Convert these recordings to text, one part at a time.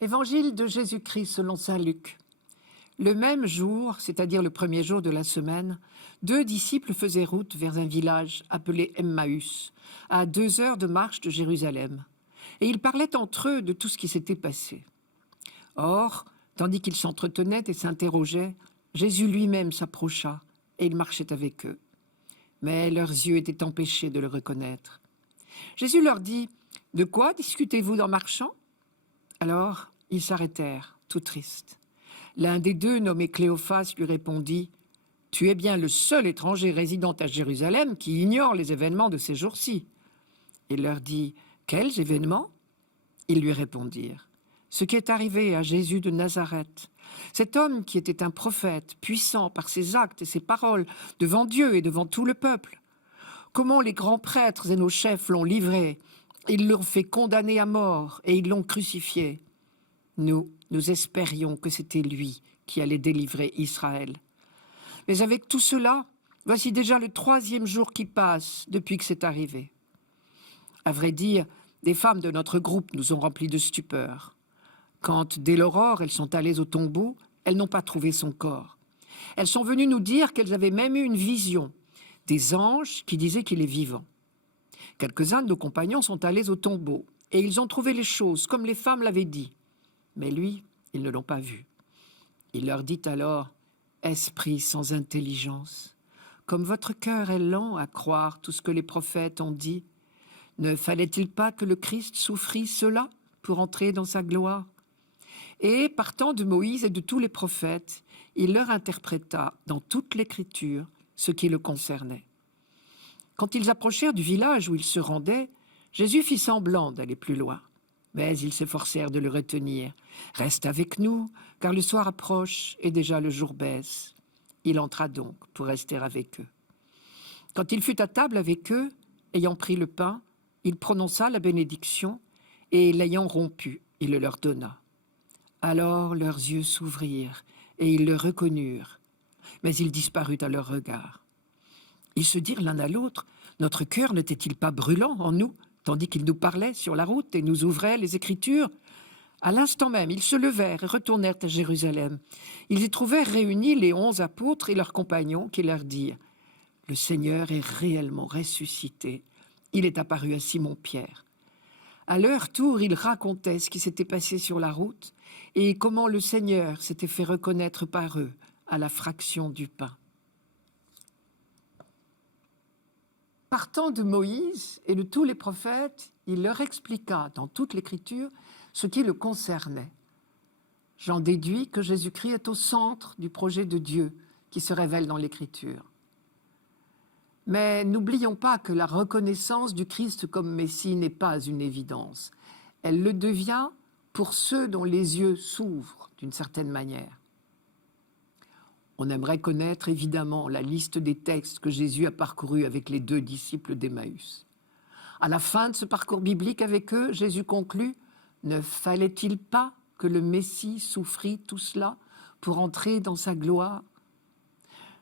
Évangile de Jésus-Christ selon saint Luc. Le même jour, c'est-à-dire le premier jour de la semaine, 2 disciples faisaient route vers un village appelé Emmaüs, à 2 heures de marche de Jérusalem. Et ils parlaient entre eux de tout ce qui s'était passé. Or, tandis qu'ils s'entretenaient et s'interrogeaient, Jésus lui-même s'approcha et il marchait avec eux. Mais leurs yeux étaient empêchés de le reconnaître. Jésus leur dit : « De quoi discutez-vous en marchant ?» Alors, ils s'arrêtèrent, tout tristes. L'un des deux, nommé Cléophas, lui répondit : « Tu es bien le seul étranger résidant à Jérusalem qui ignore les événements de ces jours-ci. » Il leur dit : « Quels événements ?» Ils lui répondirent : « Ce qui est arrivé à Jésus de Nazareth, cet homme qui était un prophète, puissant par ses actes et ses paroles devant Dieu et devant tout le peuple. Comment les grands prêtres et nos chefs l'ont livré, ils l'ont fait condamner à mort et ils l'ont crucifié. Nous espérions que c'était lui qui allait délivrer Israël. Mais avec tout cela, voici déjà le 3e jour qui passe depuis que c'est arrivé. À vrai dire, des femmes de notre groupe nous ont remplis de stupeur. Quand, dès l'aurore, elles sont allées au tombeau, elles n'ont pas trouvé son corps. Elles sont venues nous dire qu'elles avaient même eu une vision, des anges qui disaient qu'il est vivant. Quelques-uns de nos compagnons sont allés au tombeau et ils ont trouvé les choses comme les femmes l'avaient dit. Mais lui, ils ne l'ont pas vu. Il leur dit alors : « Esprit sans intelligence, comme votre cœur est lent à croire tout ce que les prophètes ont dit, ne fallait-il pas que le Christ souffrit cela pour entrer dans sa gloire ?» Et, partant de Moïse et de tous les prophètes, il leur interpréta dans toute l'Écriture ce qui le concernait. Quand ils approchèrent du village où ils se rendaient, Jésus fit semblant d'aller plus loin. Mais ils s'efforcèrent de le retenir. « Reste avec nous, car le soir approche et déjà le jour baisse. » Il entra donc pour rester avec eux. Quand il fut à table avec eux, ayant pris le pain, il prononça la bénédiction et, l'ayant rompu, il le leur donna. Alors leurs yeux s'ouvrirent et ils le reconnurent, mais il disparut à leur regard. Ils se dirent l'un à l'autre : « Notre cœur n'était-il pas brûlant en nous, tandis qu'il nous parlait sur la route et nous ouvrait les Écritures ?» À l'instant même, ils se levèrent et retournèrent à Jérusalem. Ils y trouvèrent réunis les 11 apôtres et leurs compagnons qui leur dirent : « Le Seigneur est réellement ressuscité. Il est apparu à Simon-Pierre. » À leur tour, ils racontaient ce qui s'était passé sur la route et comment le Seigneur s'était fait reconnaître par eux à la fraction du pain. Partant de Moïse et de tous les prophètes, il leur expliqua dans toute l'Écriture ce qui le concernait. J'en déduis que Jésus-Christ est au centre du projet de Dieu qui se révèle dans l'Écriture. Mais n'oublions pas que la reconnaissance du Christ comme Messie n'est pas une évidence. Elle le devient pour ceux dont les yeux s'ouvrent d'une certaine manière. On aimerait connaître évidemment la liste des textes que Jésus a parcourus avec les 2 disciples d'Emmaüs. À la fin de ce parcours biblique avec eux, Jésus conclut : « Ne fallait-il pas que le Messie souffrit tout cela pour entrer dans sa gloire ?»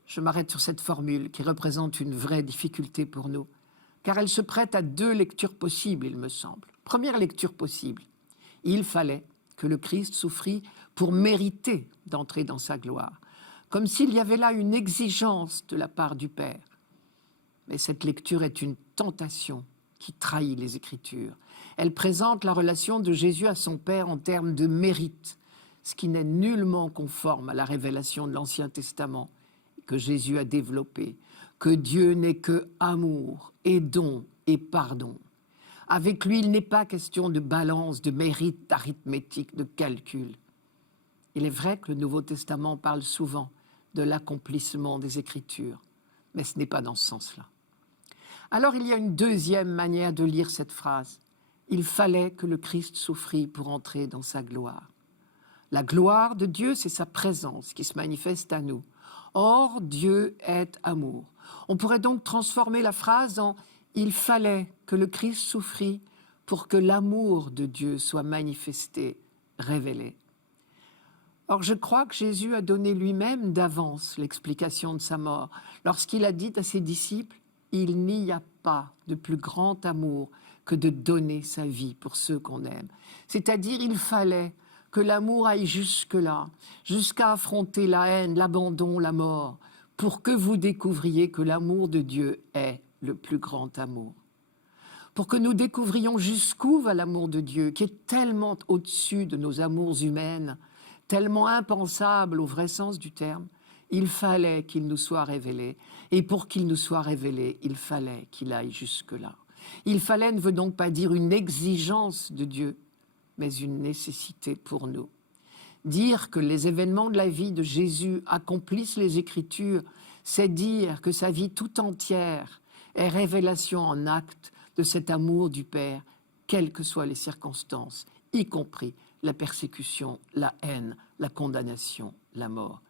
Je m'arrête sur cette formule qui représente une vraie difficulté pour nous, car elle se prête à 2 lectures possibles, il me semble. Première lecture possible : il fallait que le Christ souffrit pour mériter d'entrer dans sa gloire, comme s'il y avait là une exigence de la part du Père. Mais cette lecture est une tentation qui trahit les Écritures. Elle présente la relation de Jésus à son Père en termes de mérite, ce qui n'est nullement conforme à la révélation de l'Ancien Testament que Jésus a développé, que Dieu n'est que amour et don et pardon. Avec lui, il n'est pas question de balance, de mérite, d'arithmétique, de calcul. Il est vrai que le Nouveau Testament parle souvent de l'accomplissement des Écritures, mais ce n'est pas dans ce sens-là. Alors il y a une 2e manière de lire cette phrase. Il fallait que le Christ souffrit pour entrer dans sa gloire. La gloire de Dieu, c'est sa présence qui se manifeste à nous. Or, Dieu est amour. On pourrait donc transformer la phrase en « Il fallait que le Christ souffrit pour que l'amour de Dieu soit manifesté, révélé. » Or, je crois que Jésus a donné lui-même d'avance l'explication de sa mort, lorsqu'il a dit à ses disciples « Il n'y a pas de plus grand amour que de donner sa vie pour ceux qu'on aime. » C'est-à-dire, il fallait que l'amour aille jusque-là, jusqu'à affronter la haine, l'abandon, la mort, pour que vous découvriez que l'amour de Dieu est le plus grand amour. Pour que nous découvrions jusqu'où va l'amour de Dieu, qui est tellement au-dessus de nos amours humaines, tellement impensable au vrai sens du terme, il fallait qu'il nous soit révélé. Et pour qu'il nous soit révélé, il fallait qu'il aille jusque-là. Il fallait ne veut donc pas dire une exigence de Dieu, mais une nécessité pour nous. Dire que les événements de la vie de Jésus accomplissent les Écritures, c'est dire que sa vie tout entière est révélation en acte de cet amour du Père, quelles que soient les circonstances, y compris la persécution, la haine, la condamnation, la mort.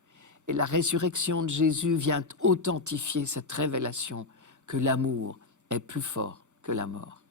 Et la résurrection de Jésus vient authentifier cette révélation que l'amour est plus fort que la mort.